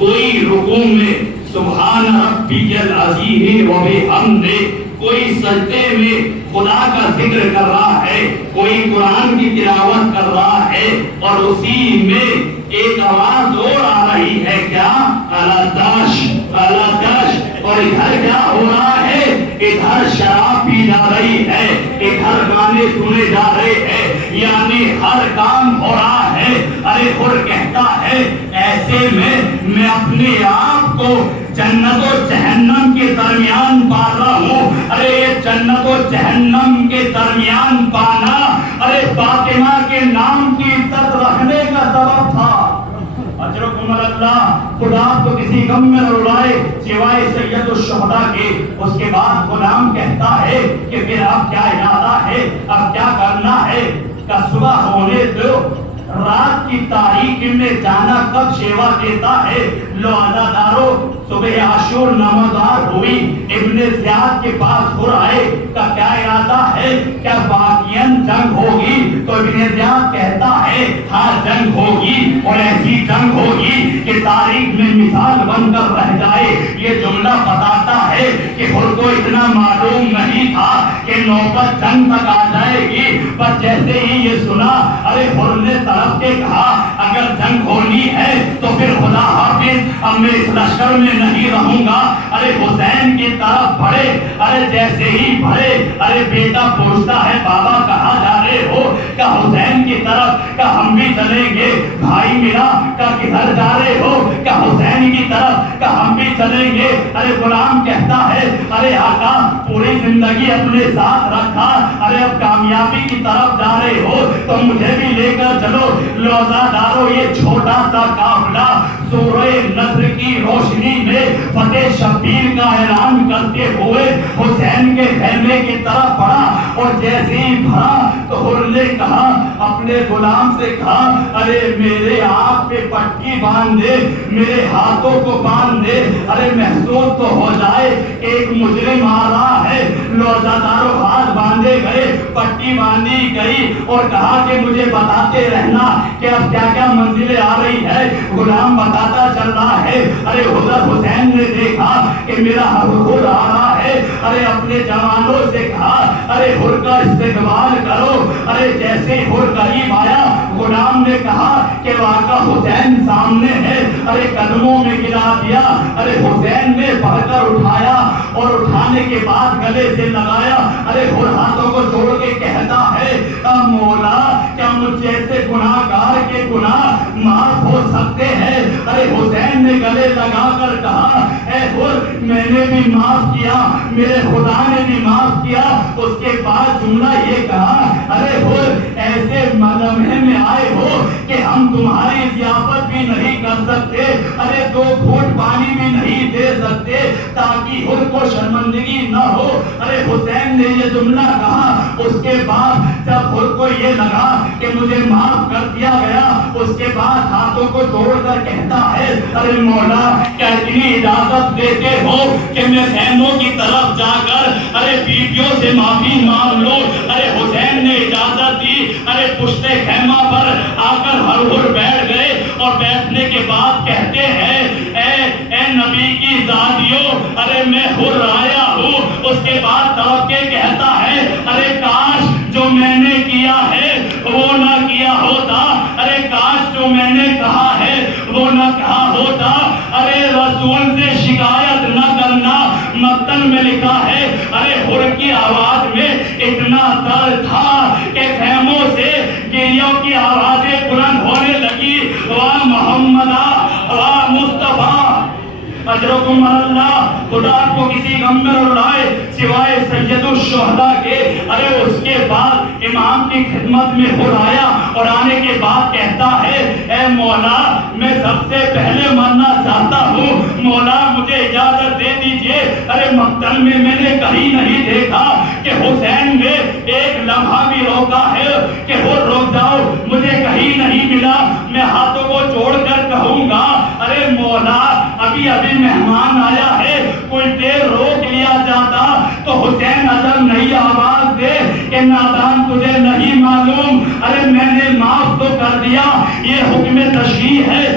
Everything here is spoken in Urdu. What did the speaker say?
کوئی رکوع میں سبحان ربی العظیم و بحمدہ، کوئی سجدے میں خدا کا ذکر کر رہا ہے، کوئی قرآن کی تلاوت کر رہا ہے، اور اسی میں ایک آواز اور آ رہی ہے، کیا؟ الاداش الاداش، اور ادھر کیا ہو رہا ہے؟ ادھر شراب پی جا رہی ہے، ادھر گانے سنے جا رہے ہیں، یعنی ہر کام ہو رہا ہے۔ ارے خود کہتا ہے ایسے میں اپنے آپ کو جنت و جہنم کے درمیان پا رہا ہوں۔ ارے یہ جنت و جہنم کے درمیان پانا ارے فاطمہ کے نام کی عزت رکھنے کا سبب تھا۔ اجرکم اللہ، خدا کو کسی غم میں نہ رلائے سوائے سید الشہداء کے۔ اس کے بعد غلام کہتا ہے کہ پھر اب کیا ارادہ ہے، اب کیا کرنا ہے؟ کہ صبح ہونے دو، رات کی تاریکی میں جانا کب شیوا دیتا ہے۔ لو عزادارو، صبح عاشور نمودار ہوئی، ابن زیاد کے پاس ہو آئے کا کیا ارادہ ہے، کیا واقعاً جنگ ہوگی؟ تو ابن زیاد کہتا ہے ہاں جنگ ہوگی، اور ایسی جنگ ہوگی کہ تاریخ میں مثال بن کر رہ جائے۔ یہ جملہ بتاتا ہے کہ خود کو اتنا معلوم نہیں تھا کہ نوبت جنگ تک آ جائے گی، پر جیسے ہی یہ سنا ارے خود نے طرف کے کہا اگر جنگ ہونی ہے تو پھر خدا حافظ، اب میں اس لشکر میں نہیں رہوں گا۔ ارے حسین کی طرف بڑھے، ارے جیسے ہی بڑھے ارے بیٹا پوچھتا ہے بابا کہاں جا رہے ہو؟ کہ حسین کی طرف، کہ ہم بھی چلیں گے۔ بھائی میرا کہ کدھر جا رہے ہو؟ کہ حسین کی طرف، کہ ہم بھی چلیں گے۔ ارے غلام کہتا ہے ارے آقا پوری زندگی اپنے ساتھ رکھا، ارے اب کامیابی کی طرف جا رہے ہو تو مجھے بھی لے کر چلو۔ روزادارو، یہ چھوٹا سا قافلہ سورہ نصر کی روشنی میں فتح شبیر کا اعلان کرتے ہوئے حسین کے خیمے کی طرف بڑھا، اور جیسے ہی بڑھا تو حر نے کہا اپنے غلام سے کہا ارے میرے آپ پہ پٹی باندھ دے، میرے ہاتھوں کو باندھ دے، ارے محسوس تو ہو جائے ایک مجرم آ رہا ہے۔ روزادارو ہاتھ باندھے گئے، پٹی باندھی گئی، اور کہا کہ مجھے بتاتے رہنا کہ اب کیا کیا منزلیں آ رہی ہے۔ غلام بتاتا چل رہا ہے ارے حضرت حسین نے دیکھا کہ میرا حر آ رہا ہے، ارے اپنے جوانوں سے کہا ارے حر کا استقبال کرو۔ ارے جیسے حر قریب آیا غلام نے کہا کہ واقع حسین سامنے ہے، ارے قدموں میں گرا دیا۔ ارے حسین نے بڑھ کر اٹھایا، اور اٹھانے کے بعد گلے سے لگایا۔ ارے حر ہاتھوں کو جوڑ کے کہتا ہے مولا کیا مجھ جیسے گناہ گار کے گناہ معاف ہو سکتے ہیں؟ ارے حسین نے گلے لگا کر کہا اے حر میں نے بھی معاف کیا، میرے خدا نے بھی معاف کیا۔ اس کے بعد جملہ یہ کہا ارے حر ایسے لمحے میں آئے ہو کہ ہم تمہاری ضیافت بھی نہیں کر سکتے، ارے 2 گھونٹ پانی بھی نہیں دے سکتے تاکہ حر کو شرمندگی نہ ہو۔ ارے حسین نے یہ جملہ کہا، اس کے بعد جب حر کو یہ لگا کہ مجھے معاف کر دیا گیا، اس کے بعد ہاتھوں کو جوڑ کر کہتا ہے ارے مولا کیا اتنی اجازت دیتے ہو کہ میں خیموں کی طرف جا کر ارے بیویوں سے معافی مانگ لوں؟ ارے حسین نے اجازت دی، ارے پشت خیمہ پر آ کر ہر بیٹھ گئے، اور بیٹھنے کے بعد کہتے ہیں اے نبی کی زادیوں ارے میں حر آیا ہوں۔ اس کے بعد توڑ کے کہتا ہے ارے کاش جو میں نے کیا ہے وہ نہ کیا ہوتا، ارے کاش جو میں نے کہا ہے وہ نہ کہا ہوتا۔ ارے رسول سے شکایت نہ کرنا مقتل میں لکھا ہے۔ ارے حر کی آواز میں اتنا درد تھا کہ خیموں سے گریوں کی آوازیں بلند ہونے لگی، واہ محمدہ واہ مصطفیٰ۔ اجرکم اللہ، خدا کو کسی غم میں رلائے سوائے سید الشہداء کے۔ ارے اس کے بعد امام کی خدمت میں حر آیا، اور آنے کے بعد کہتا ہے اے مولا میں سب سے پہلے مرنا چاہتا ہوں، مولا مجھے اجازت دے دیجئے۔ ارے مقتل میں نے کہیں نہیں دیکھا کہ حسین نے ایک لمحہ بھی روکا ہے کہ حر روک جاؤ، مجھے کہیں نہیں ملا۔ میں ہاتھوں کو جوڑ کر کہوں گا ارے مولا ابھی مہمان آیا ہے، کوئی دیر روک لیا جاتا تو حسین اجل نہیں آواز دے کہ نادان تجھے نہیں معلوم، ارے میں نے معاف تو کر دیا، یہ حکم تشریع ہے،